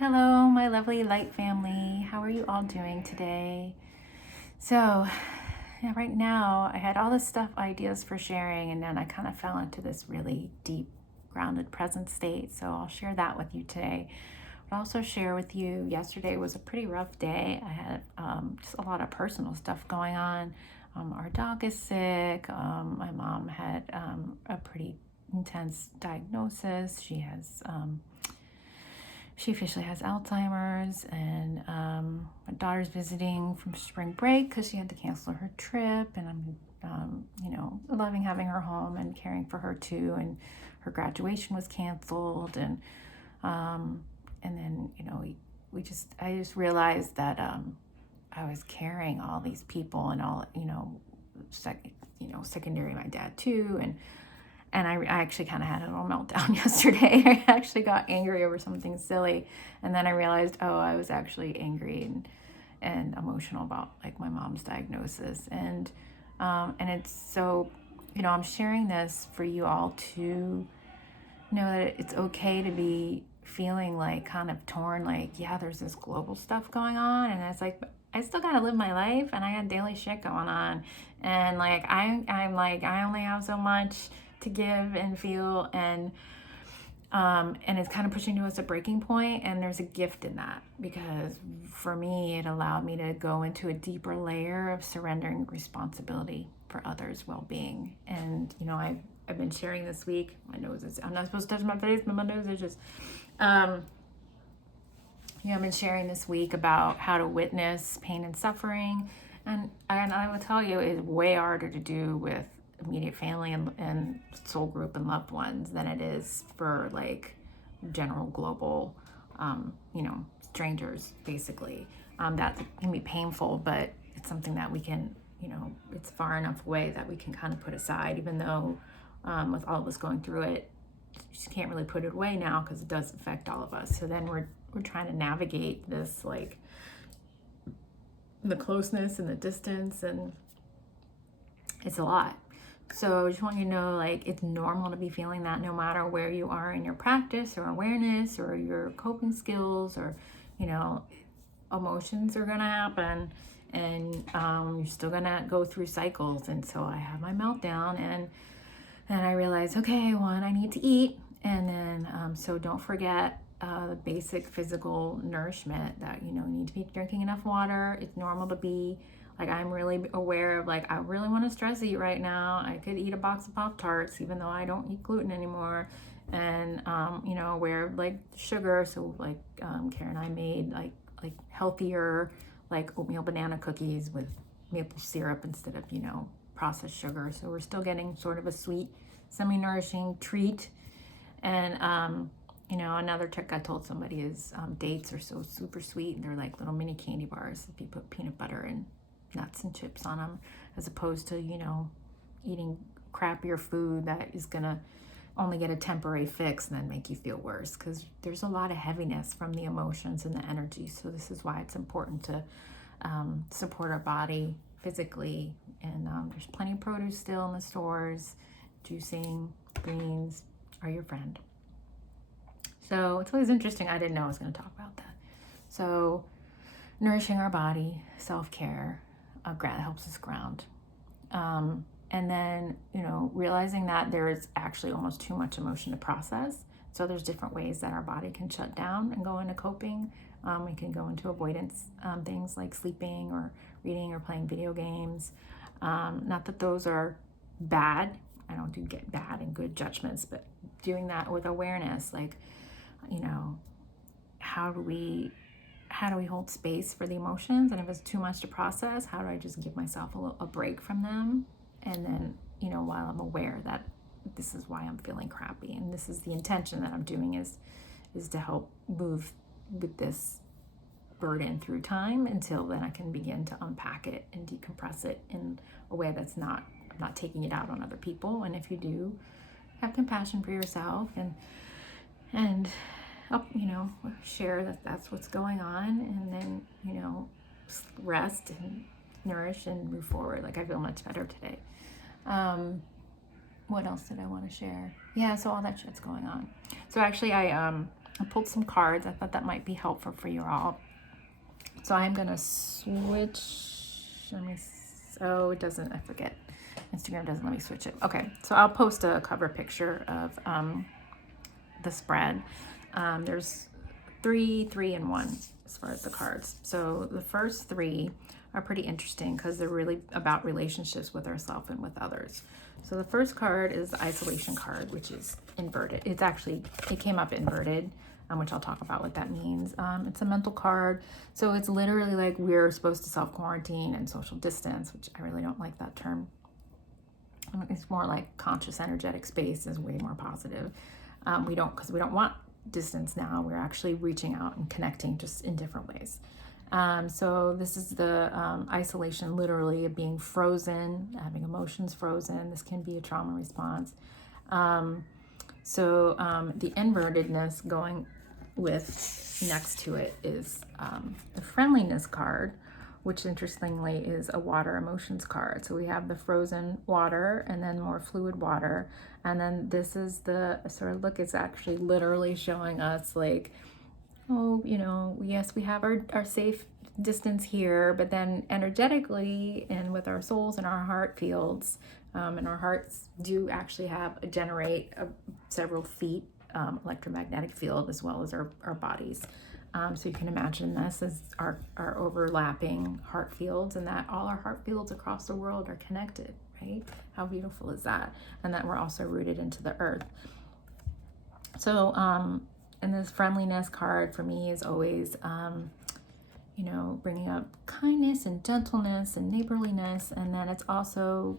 Hello, my lovely light family. How are you all doing today? So, right now, I had all this stuff, ideas for sharing, and then I kind of fell into this really deep, grounded present state. So, I'll share that with you today. I'll also share with you, yesterday was a pretty rough day. I had just a lot of personal stuff going on. Our dog is sick. My mom had a pretty intense diagnosis. She officially has Alzheimer's, and my daughter's visiting from spring break because she had to cancel her trip, and I'm loving having her home and caring for her too. And her graduation was canceled, and then I just realized that I was carrying all these people and all secondary my dad too, and I actually kind of had a little meltdown yesterday. I actually got angry over something silly. And then I realized, oh, I was actually angry and emotional about like my mom's diagnosis. And it's so, I'm sharing this for you all to know that it's okay to be feeling like kind of torn, like, yeah, there's this global stuff going on. And it's like, I still got to live my life and I got daily shit going on. And like, I'm like, I only have so much to give and feel, and it's kind of pushing to us a breaking point, and there's a gift in that, because for me it allowed me to go into a deeper layer of surrendering responsibility for others' well-being. And I've been sharing this week, my nose is, I'm not supposed to touch my face, but my nose is just I've been sharing this week about how to witness pain and suffering, and I will tell you, it's way harder to do with immediate family and soul group and loved ones than it is for like general global strangers, basically. That can be painful, but it's something that we can, it's far enough away that we can kind of put aside, even though with all of us going through it, you just can't really put it away now because it does affect all of us. So then we're trying to navigate this, like the closeness and the distance, and it's a lot. So I just want you to know, like, it's normal to be feeling that, no matter where you are in your practice or awareness or your coping skills, or, emotions are going to happen, and you're still going to go through cycles. And so I had my meltdown, and I realized, okay, one, I need to eat. And then, so don't forget the basic physical nourishment that, you need to be drinking enough water. It's normal to be like, I'm really aware of, like, I really want to stress eat right now. I could eat a box of Pop-Tarts, even though I don't eat gluten anymore. And, aware of, like, sugar. So, like, Karen and I made, like healthier, like, oatmeal banana cookies with maple syrup instead of, processed sugar. So we're still getting sort of a sweet, semi-nourishing treat. And, another trick I told somebody is dates are so super sweet. They're like little mini candy bars if you put peanut butter and nuts and chips on them, as opposed to, eating crappier food that is gonna only get a temporary fix and then make you feel worse, because there's a lot of heaviness from the emotions and the energy. So this is why it's important to support our body physically. And there's plenty of produce still in the stores. Juicing, greens are your friend. So it's always interesting. I didn't know I was going to talk about that. So nourishing our body, self-care, helps us ground. And then, realizing that there is actually almost too much emotion to process. So there's different ways that our body can shut down and go into coping. We can go into avoidance, things like sleeping or reading or playing video games. Not that those are bad. I don't do get bad and good judgments, but doing that with awareness, like, how do we hold space for the emotions? And if it's too much to process, how do I just give myself a break from them? And then, while I'm aware that this is why I'm feeling crappy, and this is the intention that I'm doing, is to help move with this burden through time, until then I can begin to unpack it and decompress it in a way that's I'm not taking it out on other people. And if you do, have compassion for yourself, and share that that's what's going on, and then, rest and nourish and move forward. Like, I feel much better today. What else did I want to share? Yeah, so all that shit's going on. So actually, I I pulled some cards. I thought that might be helpful for you all. So I'm going to switch. Oh, it doesn't. I forget. Instagram doesn't let me switch it. Okay, so I'll post a cover picture of the spread. There's 3, 3, and 1 as far as the cards. So the first 3 are pretty interesting because they're really about relationships with ourselves and with others. So the first card is the isolation card, which is inverted. It came up inverted, which I'll talk about what that means. It's a mental card. So it's literally like we're supposed to self-quarantine and social distance, which I really don't like that term. It's more like conscious energetic space is way more positive. Because we don't want distance now. We're actually reaching out and connecting just in different ways. So this is the isolation, literally of being frozen, having emotions frozen. This can be a trauma response. The invertedness going with next to it is the friendliness card, which interestingly is a water emotions card. So we have the frozen water and then more fluid water. And then this is the sort of look, it's actually literally showing us like, oh, yes, we have our safe distance here, but then energetically and with our souls and our heart fields, and our hearts do actually generate several feet electromagnetic field as well as our bodies. So you can imagine this as our overlapping heart fields, and that all our heart fields across the world are connected, right? How beautiful is that? And that we're also rooted into the earth. So, and this friendliness card for me is always, bringing up kindness and gentleness and neighborliness. And then it's also,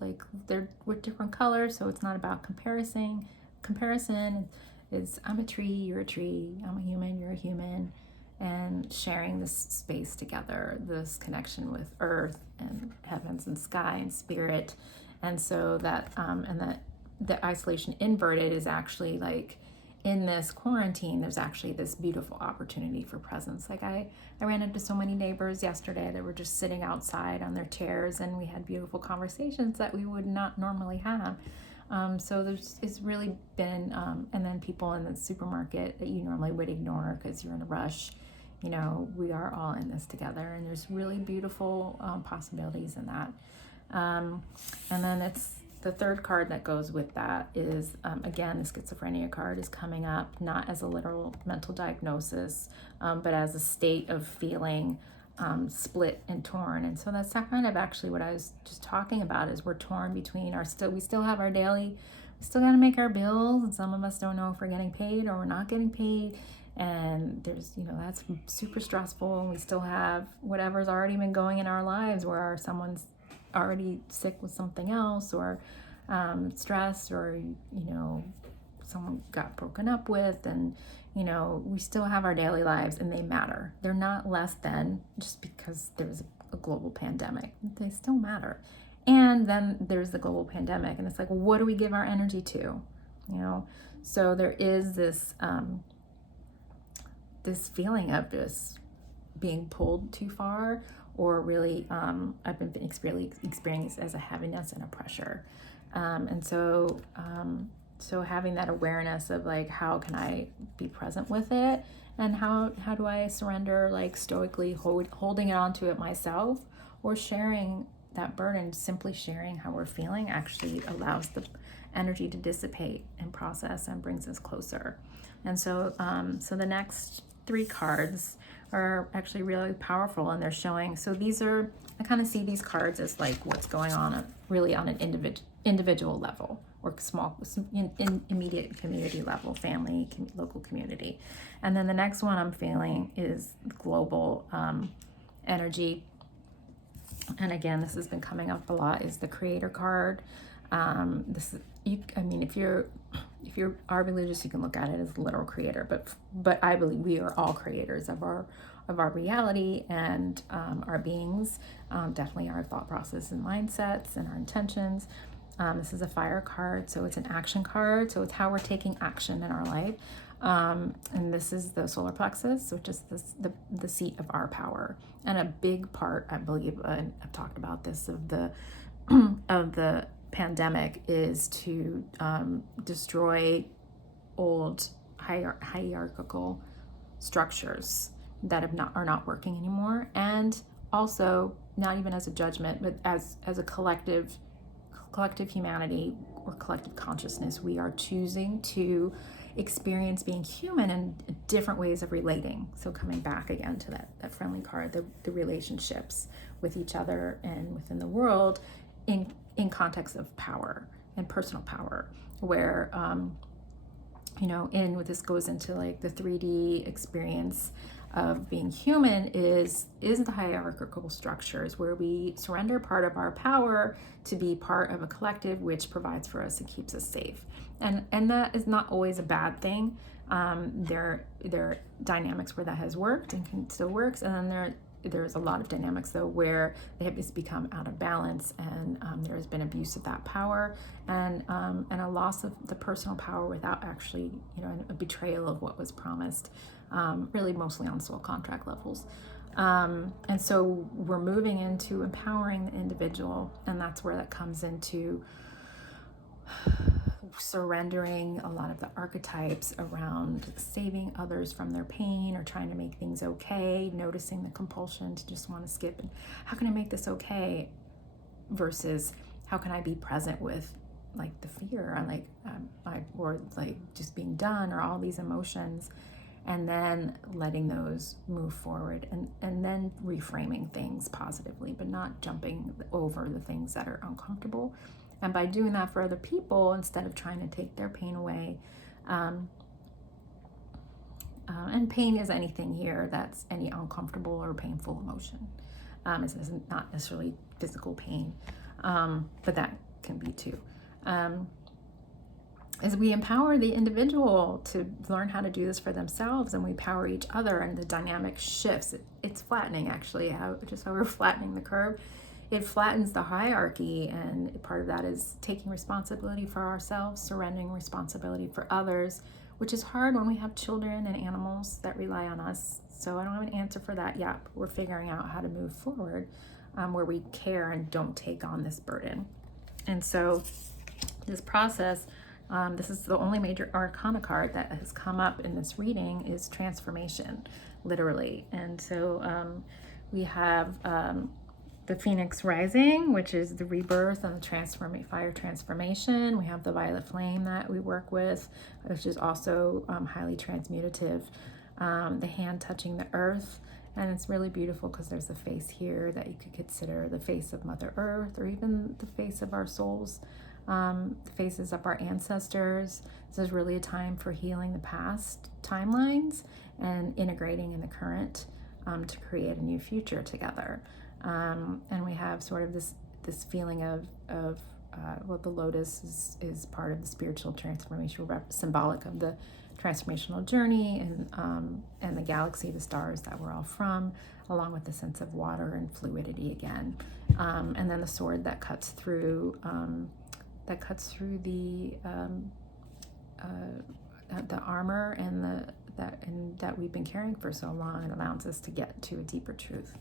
like they're with different colors. So it's not about comparison. Comparison is I'm a tree, you're a tree, I'm a human, you're a human, and sharing this space together, this connection with earth and heavens and sky and spirit. And so that, the isolation inverted is actually like in this quarantine, there's actually this beautiful opportunity for presence. Like I ran into so many neighbors yesterday that were just sitting outside on their chairs, and we had beautiful conversations that we would not normally have. So it's really been, and then people in the supermarket that you normally would ignore because you're in a rush, we are all in this together, and there's really beautiful possibilities in that. And then it's the third card that goes with that is, again, the schizophrenia card is coming up not as a literal mental diagnosis, but as a state of feeling split and torn. And so that's kind of actually what I was just talking about, is we're torn between we still have our daily, we still got to make our bills, and some of us don't know if we're getting paid or we're not getting paid. And there's, that's super stressful. And we still have whatever's already been going in our lives, where someone's already sick with something else, or stress, or someone got broken up with, and we still have our daily lives, and they matter. They're not less than just because there's a global pandemic. They still matter. And then there's the global pandemic, and it's like, well, what do we give our energy to? So there is this this feeling of just being pulled too far, or really I've been experiencing as a heaviness and a pressure. And so having that awareness of like, how can I be present with it, and how do I surrender, like stoically holding it onto it myself, or sharing that burden. Simply sharing how we're feeling actually allows the energy to dissipate and process and brings us closer. And so the next 3 cards are actually really powerful, and they're showing, so I kind of see these cards as like what's going on really on an individual level, or small in immediate community level, family, local community. And then the next one I'm feeling is global energy. And again, this has been coming up a lot, is the creator card. If you are religious, you can look at it as a literal creator, but I believe we are all creators of our reality and our beings, definitely our thought process and mindsets and our intentions. This is a fire card, so it's an action card, so it's how we're taking action in our life. And this is the solar plexus, which is the seat of our power. And a big part, I believe, and I've talked about this, of the pandemic is to destroy old hierarchical structures that are not working anymore, and also not even as a judgment, but as a collective humanity or collective consciousness. We are choosing to experience being human and different ways of relating. So coming back again to that friendly card, the relationships with each other and within the world in context of power and personal power, where and this goes into like the 3D experience of being human is the hierarchical structures, where we surrender part of our power to be part of a collective which provides for us and keeps us safe. And that is not always a bad thing. There are dynamics where that has worked and still works, and then there's a lot of dynamics though where it's become out of balance, and there has been abuse of that power, and a loss of the personal power without actually, a betrayal of what was promised, really mostly on soul contract levels. And so we're moving into empowering the individual, and that's where that comes into surrendering a lot of the archetypes around saving others from their pain or trying to make things okay, noticing the compulsion to just want to skip and how can I make this okay, versus how can I be present with like the fear and or just being done, or all these emotions, and then letting those move forward, and then reframing things positively, but not jumping over the things that are uncomfortable. And by doing that for other people, instead of trying to take their pain away, and pain is anything here that's any uncomfortable or painful emotion. It's not necessarily physical pain, but that can be too. As we empower the individual to learn how to do this for themselves, and we empower each other, and the dynamic shifts. It's flattening, actually, just how we're flattening the curve. It flattens the hierarchy, and part of that is taking responsibility for ourselves, surrendering responsibility for others, which is hard when we have children and animals that rely on us. So I don't have an answer for that yet, but we're figuring out how to move forward, where we care and don't take on this burden. And so this process, this is the only major arcana card that has come up in this reading, is transformation, literally. And so we have the Phoenix Rising, which is the rebirth and the fire transformation. We have the Violet Flame that we work with, which is also highly transmutative. The hand touching the earth, and it's really beautiful because there's a face here that you could consider the face of Mother Earth, or even the face of our souls, the faces of our ancestors. This is really a time for healing the past timelines and integrating in the current, to create a new future together. And we have sort of this feeling of the lotus is part of the spiritual transformation, symbolic of the transformational journey, and the galaxy, the stars that we're all from, along with the sense of water and fluidity again. And then the sword that cuts through the armor and that we've been carrying for so long, and allows us to get to a deeper truth.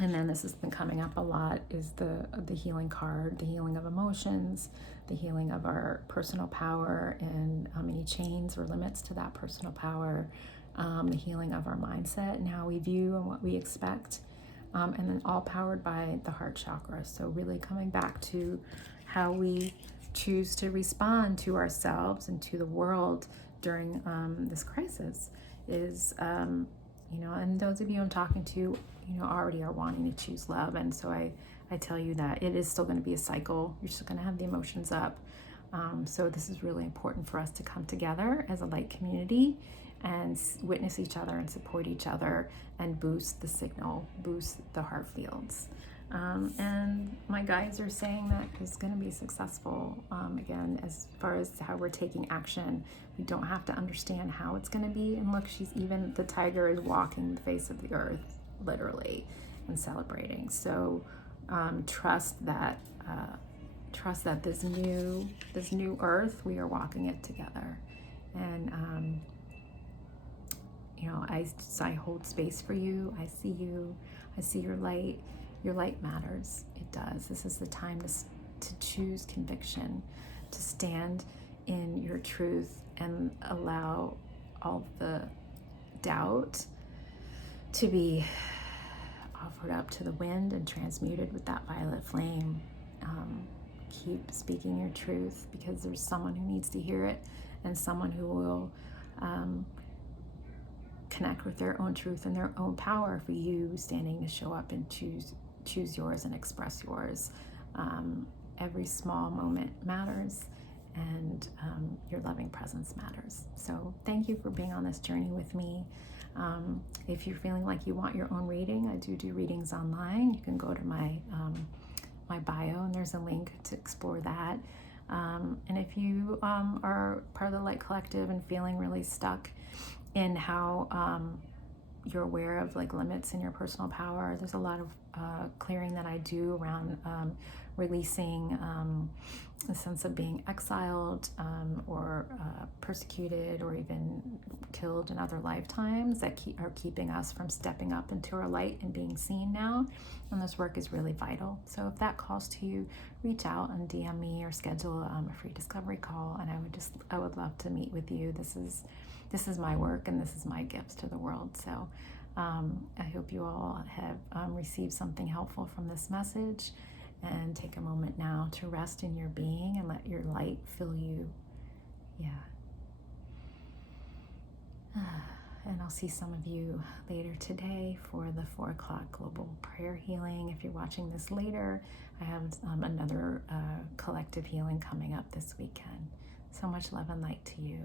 And then this has been coming up a lot, is the healing card, the healing of emotions, the healing of our personal power and any chains or limits to that personal power, the healing of our mindset and how we view and what we expect, and then all powered by the heart chakra. So really coming back to how we choose to respond to ourselves and to the world during this crisis is, and those of you I'm talking to, already are wanting to choose love. And so I tell you that it is still going to be a cycle. You're still going to have the emotions up. So this is really important for us to come together as a light community and witness each other and support each other and boost the signal, boost the heart fields. And my guides are saying that it's going to be successful. Again, as far as how we're taking action, we don't have to understand how it's going to be. And look, the tiger is walking the face of the earth, literally, and celebrating. So trust that this new earth, we are walking it together. And I hold space for you. I see you. I see your light. Your light matters. It does. This is the time to choose conviction, to stand in your truth and allow all the doubt to be offered up to the wind and transmuted with that violet flame. Keep speaking your truth, because there's someone who needs to hear it, and someone who will connect with their own truth and their own power for you standing to show up and choose yours and express yours. Every small moment matters, and your loving presence matters. So thank you for being on this journey with me. If you're feeling like you want your own reading, I do readings online. You can go to my bio, and there's a link to explore that. And if you are part of the Light Collective and feeling really stuck in how you're aware of like limits in your personal power, there's a lot of clearing that I do around releasing a sense of being exiled or persecuted or even killed in other lifetimes that are keeping us from stepping up into our light and being seen now. And this work is really vital. So if that calls to you, reach out and DM me or schedule a free discovery call, and I would love to meet with you. This is my work, and this is my gifts to the world. So I hope you all have received something helpful from this message, and take a moment now to rest in your being and let your light fill you. Yeah. And I'll see some of you later today for the 4 o'clock global prayer healing. If you're watching this later, I have another collective healing coming up this weekend. So much love and light to you.